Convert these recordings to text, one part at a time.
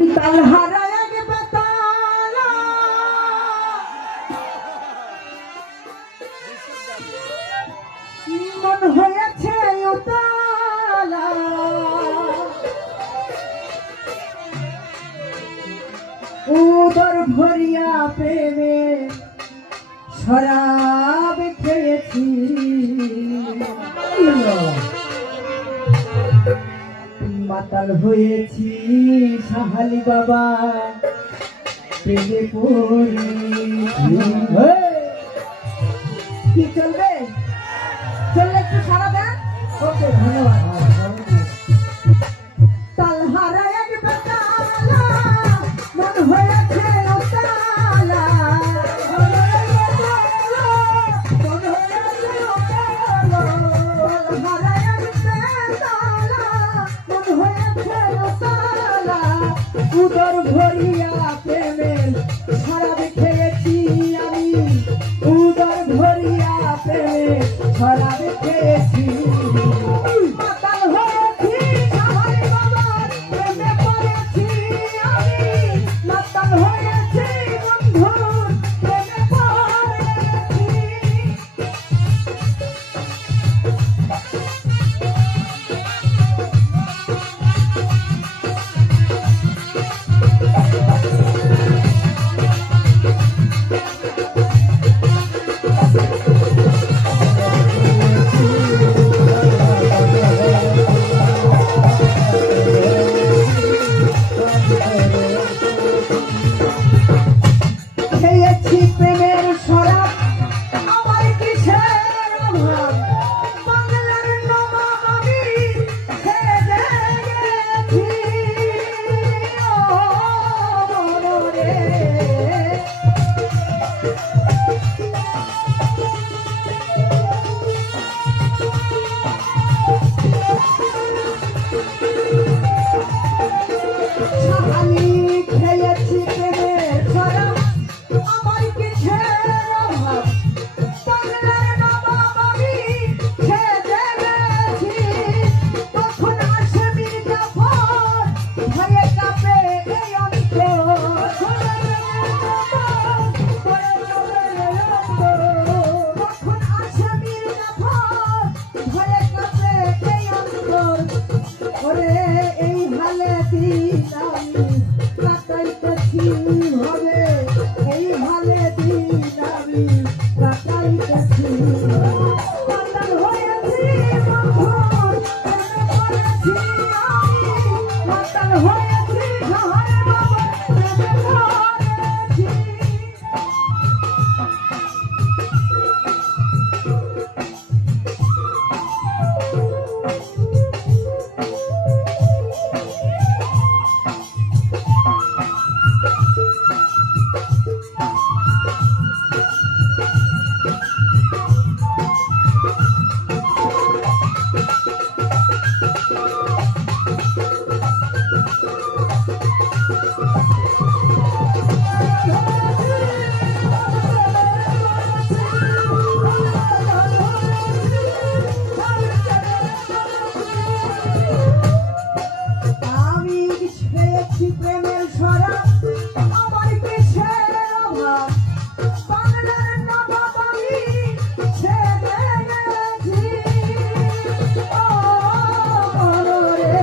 তালহারা এক বেতালা মন হয়েছে উতালা উদর ভরিয়া প্রেমে শরাব খেয়েছি মাতাল হয়েছি সাহালি বাবা প্রেমে পড়েছি। কি চলবে চললে একটু সারা দেন। ওকে ধন্যবাদ। তালহারা এক বেতালা মন হয়েছে উতালা উদর ভরিয়া প্রেমের শরাব খেয়েছি আমি উদর ভরিয়া প্রেমের শরাব খেয়েছি। মাতাল হয়েছি সাহালি বাবার প্রেমে পড়েছি আমি মাতাল হয়েছি বন্ধুর প্রেমে পড়েছি। খেয়েছি প্রেমের শরাব আমার কিসের অভাব বাংলার নবাব আমি খেয়ে গেছি ও মনরে। সাহালি খেয়েছি প্রেমের শরাব আমার কিসের অভাব বাংলার নবাব আমি খেয়ে গেছি। তখন আসে মীর জাফর ভয়ে কাঁপে এই অন্তর তখন আসে মীর জাফর ভয়ে কাঁপে এই অন্তর। ওরে এই হালে দিন আমি কাটাইতেছি হবে এই হালে দিন আমি কাটাইতেছি। মাতাল হয়েছি বন্ধুর প্রেমে পড়েছি আমি মাতাল হয়েছি সাহালি বাবার প্রেমে পড়েছি। আমি খেয়েছি প্রেমের শরাব আমার কিসের অভাব বাংলার নবাব আমি খেয়ে গেছি ও মনরে।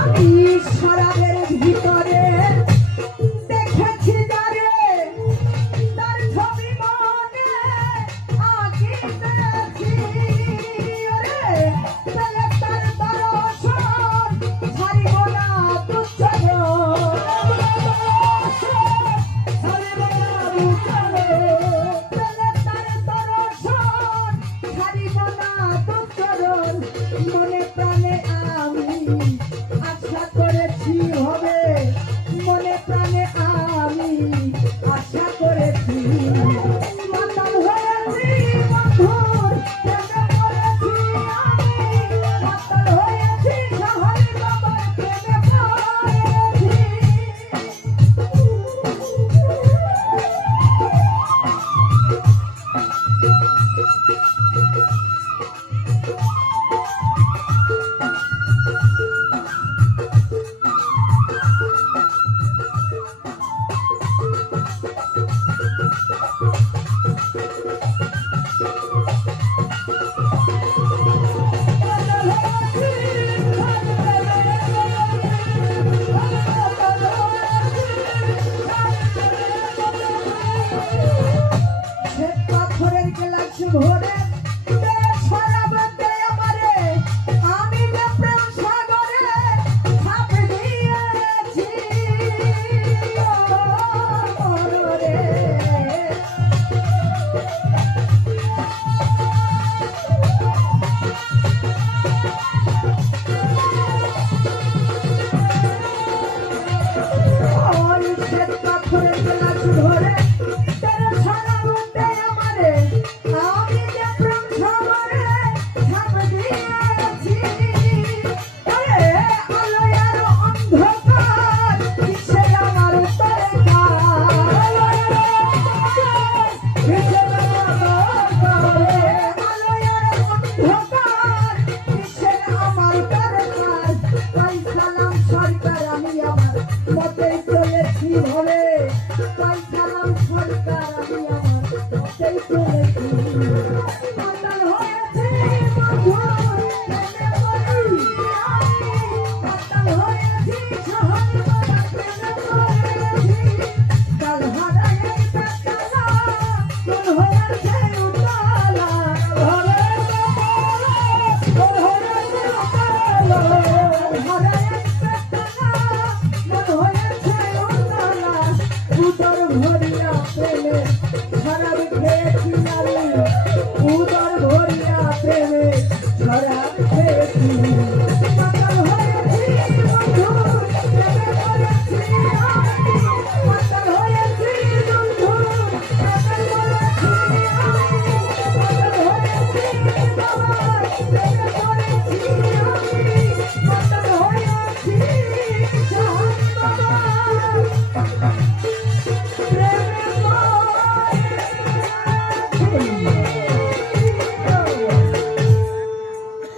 আমি শরাবের ভিতরে দেখেছি যারে তার ছবি মনে আঁকিতেছি রে পেলে তার দর্শন ছাড়িব না দুচ্ছাদন ছাড়িব না দুচ্ছাদন পেলে তার দর্শন ছাড়িব না দুচ্ছাদন। মনে প্রাণে আমি আশা করেছি হবে মনে প্রাণে আমি আশা করেছি। মাতাল হয়েছি বন্ধুর প্রেমে পড়েছি আমি মাতাল হয়েছি সাহালি বাবার প্রেমে পড়েছি।